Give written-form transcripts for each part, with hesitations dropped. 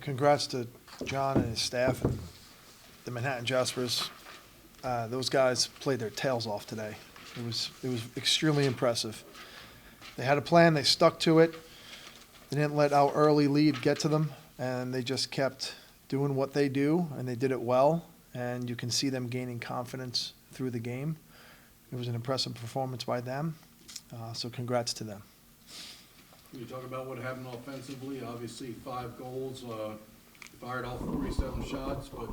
Congrats to John and his staff and the Manhattan Jaspers. Those guys played their tails off today. It was extremely impressive. They had a plan, they stuck to it. They didn't let our early lead get to them, and they just kept doing what they do, and they did it well, and you can see them gaining confidence through the game. It was an impressive performance by them, so congrats to them. Can you talk about what happened offensively? Obviously, 5 goals, fired all 47 shots, but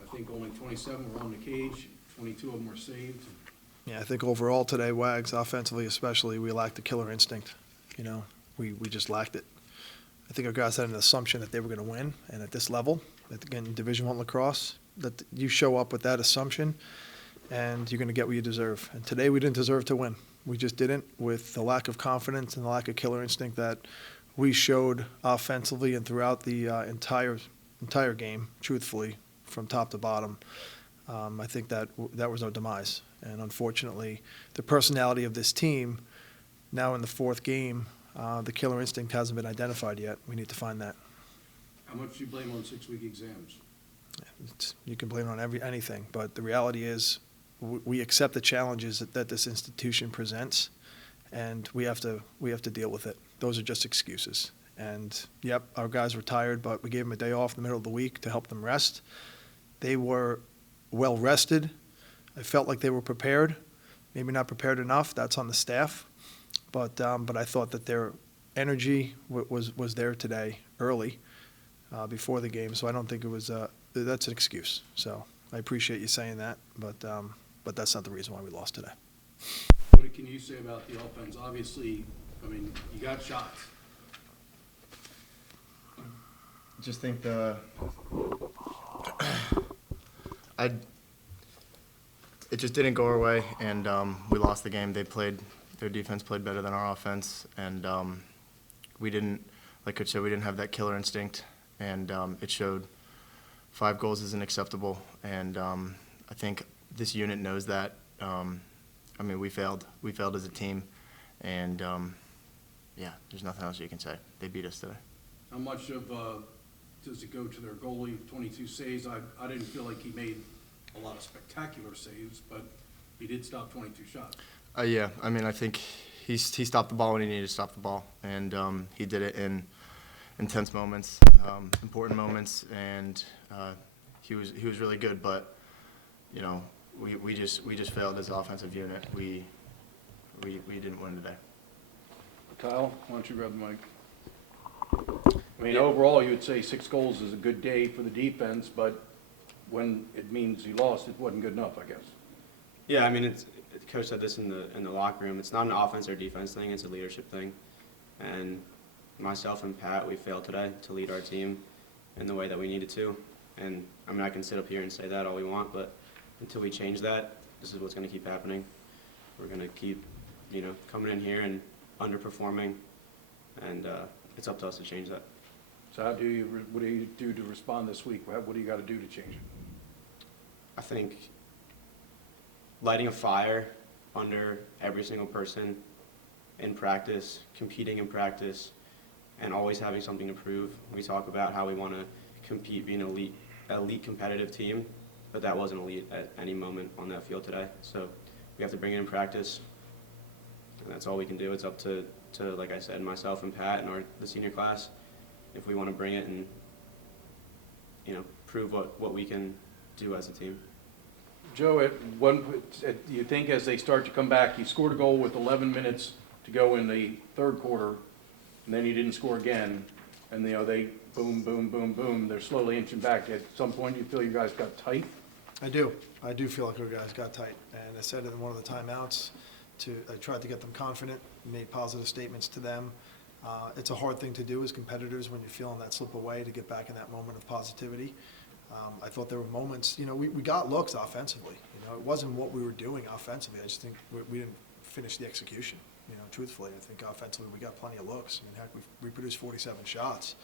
I think only 27 were on the cage, 22 of them were saved. Yeah, I think overall today, Wags, offensively especially, we lacked the killer instinct. We just lacked it. I think our guys had an assumption that they were going to win, and at this level, again, Division I lacrosse, that you show up with that assumption, and you're going to get what you deserve. And today we didn't deserve to win. We just didn't, with the lack of confidence and the lack of killer instinct that we showed offensively and throughout the entire game, truthfully, from top to bottom. I think that was our demise. And unfortunately, the personality of this team, now in the 4th game, the killer instinct hasn't been identified yet. We need to find that. How much do you blame on 6-week exams? You can blame it on anything, but the reality is we accept the challenges that this institution presents, and we have to deal with it. Those are just excuses. And, yep, our guys were tired, but we gave them a day off in the middle of the week to help them rest. They were well rested. I felt like they were prepared, maybe not prepared enough. That's on the staff. But I thought that their energy was there today early before the game, so I don't think it was that's an excuse. So I appreciate you saying that, but that's not the reason why we lost today. What can you say about the offense? Obviously, I mean, you got shots. Just think it just didn't go our way, and we lost the game. Their defense played better than our offense, and we didn't, like Coach said, we didn't have that killer instinct, and it showed. 5 goals isn't acceptable, and I think this unit knows that. I mean, we failed as a team, and yeah, there's nothing else you can say. They beat us today. How much of does it go to their goalie? 22 saves. I didn't feel like he made a lot of spectacular saves, but he did stop 22 shots. Yeah, I mean, I think he stopped the ball when he needed to stop the ball, and he did it in intense moments, important moments, and he was really good. But we just failed as an offensive unit. We didn't win today. Kyle, why don't you grab the mic? I mean, overall, you would say 6 goals is a good day for the defense, but when it means you lost, it wasn't good enough, I guess. Yeah, I mean, Coach said this in the locker room. It's not an offense or defense thing. It's a leadership thing. And myself and Pat, we failed today to lead our team in the way that we needed to. And I mean, I can sit up here and say that all we want, but until we change that, this is what's going to keep happening. We're going to keep, coming in here and underperforming, and it's up to us to change that. So what do you do to respond this week? What do you got to do to change it? I think lighting a fire under every single person in practice, competing in practice, and always having something to prove. We talk about how we want to compete, being an elite competitive team, but that wasn't elite at any moment on that field today. So we have to bring it in practice, and that's all we can do. It's up to like I said, myself and Pat and the senior class, if we want to bring it and prove what we can do as a team. Joe, you think as they start to come back, you scored a goal with 11 minutes to go in the 3rd quarter, and then you didn't score again, and they boom, boom, boom, boom. They're slowly inching back. At some point, you feel you guys got tight? I do feel like our guys got tight, and I said it in one of the timeouts. I tried to get them confident, made positive statements to them. It's a hard thing to do as competitors when you're feeling that slip away to get back in that moment of positivity. I thought there were moments, we got looks offensively. It wasn't what we were doing offensively. I just think we didn't finish the execution. Truthfully, I think offensively we got plenty of looks. I mean, heck, we produced 47 shots,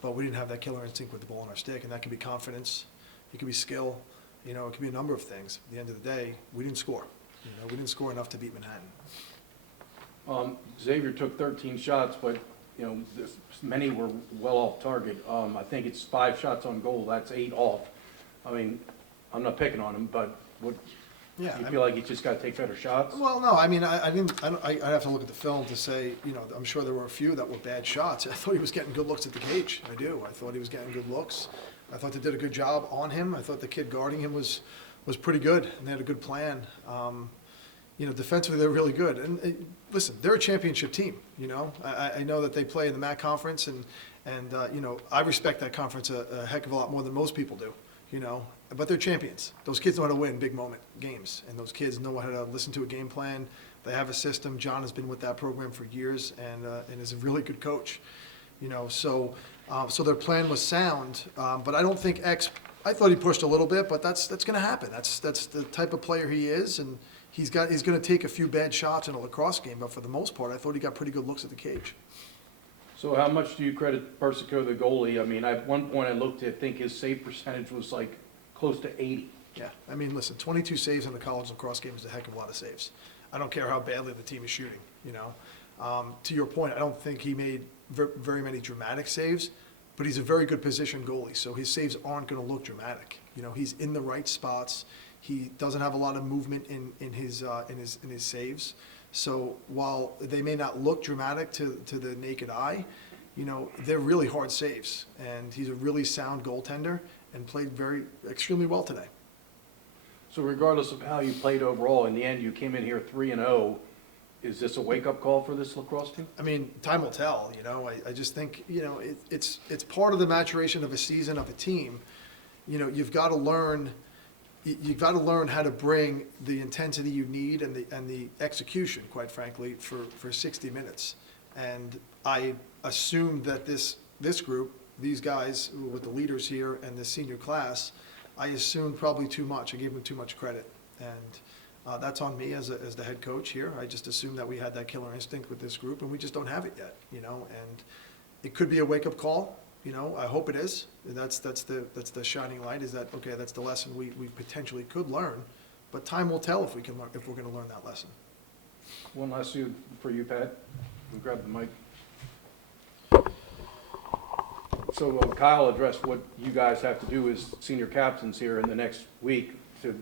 but we didn't have that killer instinct with the ball in our stick, and that could be confidence, it could be skill, it could be a number of things. At the end of the day, we didn't score. We didn't score enough to beat Manhattan. Xavier took 13 shots, but you know, many were well off target. I think it's 5 shots on goal, that's 8 off. I mean, I'm not picking on him, but what, Yeah, you I feel like you just gotta take better shots? Well, no, I mean, I have to look at the film to say, you know, I'm sure there were a few that were bad shots. I thought he was getting good looks at the cage. I do. I thought he was getting good looks. I thought they did a good job on him. I thought the kid guarding him was pretty good, and they had a good plan. You know, defensively, they're really good. And listen, they're a championship team, you know. I know that they play in the MAC conference, and you know, I respect that conference a heck of a lot more than most people do, you know. But they're champions. Those kids know how to win big moment games, and those kids know how to listen to a game plan. They have a system. John has been with that program for years, and is a really good coach, you know. So their plan was sound, but I don't think I thought he pushed a little bit, but that's going to happen. That's the type of player he is, and he's going to take a few bad shots in a lacrosse game. But for the most part, I thought he got pretty good looks at the cage. So how much do you credit Persico, the goalie? I mean, at one point I looked at, think his save percentage was like close to 80. Yeah, I mean, listen, 22 saves in the college lacrosse game is a heck of a lot of saves. I don't care how badly the team is shooting, you know. To your point, I don't think he made very many dramatic saves, but he's a very good position goalie, so his saves aren't going to look dramatic. You know, he's in the right spots. He doesn't have a lot of movement in his saves. So while they may not look dramatic to the naked eye, you know, they're really hard saves, and he's a really sound goaltender and played extremely well today. So regardless of how you played overall, in the end, you came in here 3-0. Is this a wake-up call for this lacrosse team? I mean, time will tell, you know. I just think, you know, it's part of the maturation of a season of a team. You know, you've got to learn how to bring the intensity you need and the execution, quite frankly, for 60 minutes. And I assumed that this group, these guys with the leaders here and the senior class, I assumed probably too much. I gave them too much credit, and that's on me as the head coach here. I just assumed that we had that killer instinct with this group, and we just don't have it yet, you know. And it could be a wake-up call, you know. I hope it is. That's the shining light. Is that okay? That's the lesson we potentially could learn, but time will tell if we're going to learn that lesson. One last thing for you, Pat. You grab the mic. So Kyle addressed what you guys have to do as senior captains here in the next week to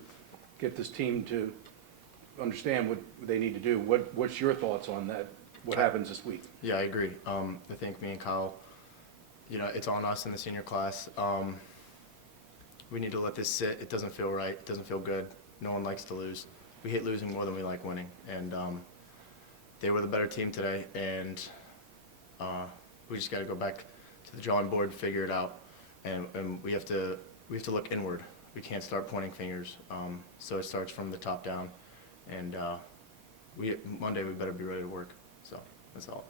get this team to understand what they need to do. What's your thoughts on that? What happens this week? Yeah, I agree. I think me and Kyle, you know, it's on us in the senior class. We need to let this sit. It doesn't feel right. It doesn't feel good. No one likes to lose. We hate losing more than we like winning. And they were the better team today, and we just got to go back to the drawing board, figure it out, and we have to look inward. We can't start pointing fingers. So it starts from the top down, and Monday we better be ready to work. So that's all.